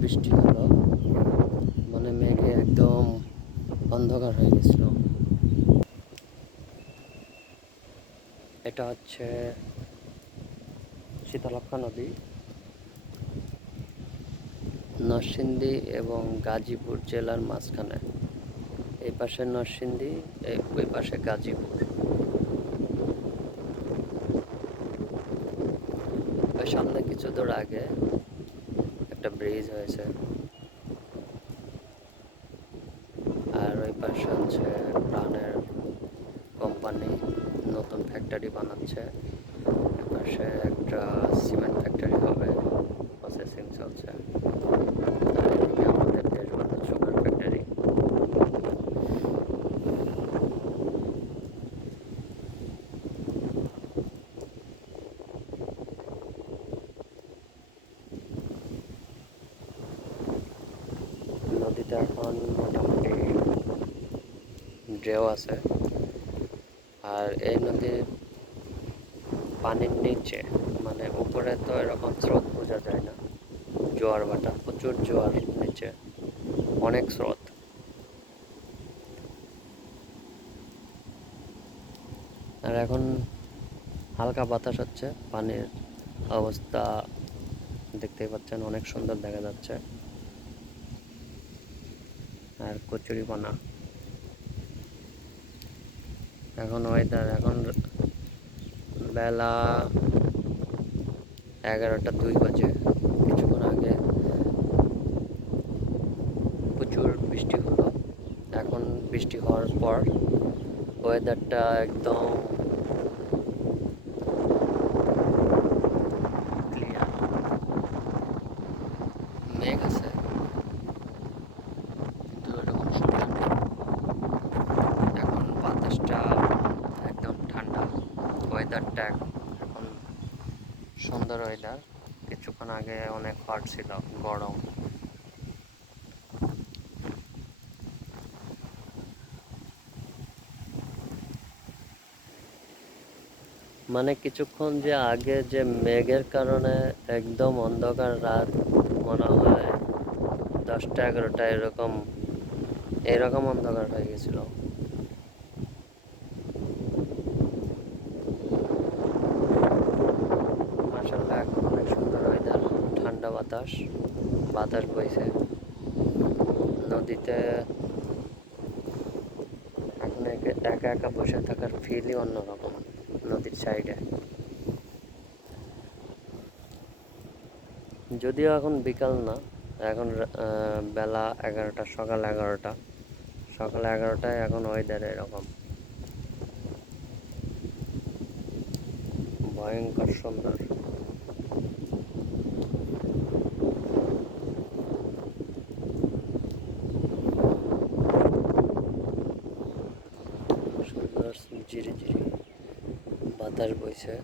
বৃষ্টি হলো। মানে মেঘে একদম অন্ধকার হয়ে গেছিল। এটা হচ্ছে শীতলক্ষা নদী। নরসিংদী এবং গাজীপুর জেলার মাঝখানে। এই পাশে নরসিংদী ওই পাশে গাজীপুর। ওই সামনে কিছু দূর আগে একটা ব্রিজ হয়েছে। আর ওই পাশে হচ্ছে নতুন ফ্যাক্টরি বানাচ্ছে। পাশে একটা সিমেন্ট ফ্যাক্টরি হবে প্রসেসিং চলছে। ফ্যাক্টরি নদীতে এখন মোটামুটি ঢেউ আছে। আর এই নদীর পানির নিচে মানে উপরে তো এরকম স্রোত বোঝা যায় না। জোয়ার ভাটা, প্রচুর জোয়ার নিচে, অনেক স্রোত। আর এখন হালকা বাতাস হচ্ছে, পানির অবস্থা দেখতেই পাচ্ছেন, অনেক সুন্দর দেখা যাচ্ছে। আর কচুরি পানা এখন ওয়েদার এখন বেলা এগারোটা দুই বাজে। কিছুক্ষণ আগে প্রচুর বৃষ্টি হলো। এখন বৃষ্টি হওয়ার পর ওয়েদারটা একদম ক্লিয়ার মেঘ আছে কিন্তু এরকম সুন্দর নেই এখন বাতাসটা একদম ঠান্ডা ওয়েদারটা এখন সুন্দর ওয়েদার কিছুক্ষণ আগে অনেক হট ছিল, গরম। মানে কিছুক্ষণ যে আগে যে মেঘের কারণে একদম অন্ধকার রাত মনে হয়, দশটা এগারোটা এরকম এরকম অন্ধকার হয়ে গেছিল মাসাল্লাহ এখন অনেক সুন্দর ওয়েদার ঠান্ডা বাতাস বাতাস বইছে। নদীতে এখন একা একা বসে থাকার ফিলই অন্যরকম নদীর সাইডে যদিও এখন বিকাল না, এখন বেলা এগারোটা, সকাল এগারোটা। সকাল এগারোটায় এখন ওয়েদার এরকম। ভয়ঙ্কর সুন্দর। সুন্দর ঝিরি ঝিরি বাতাস বইছে।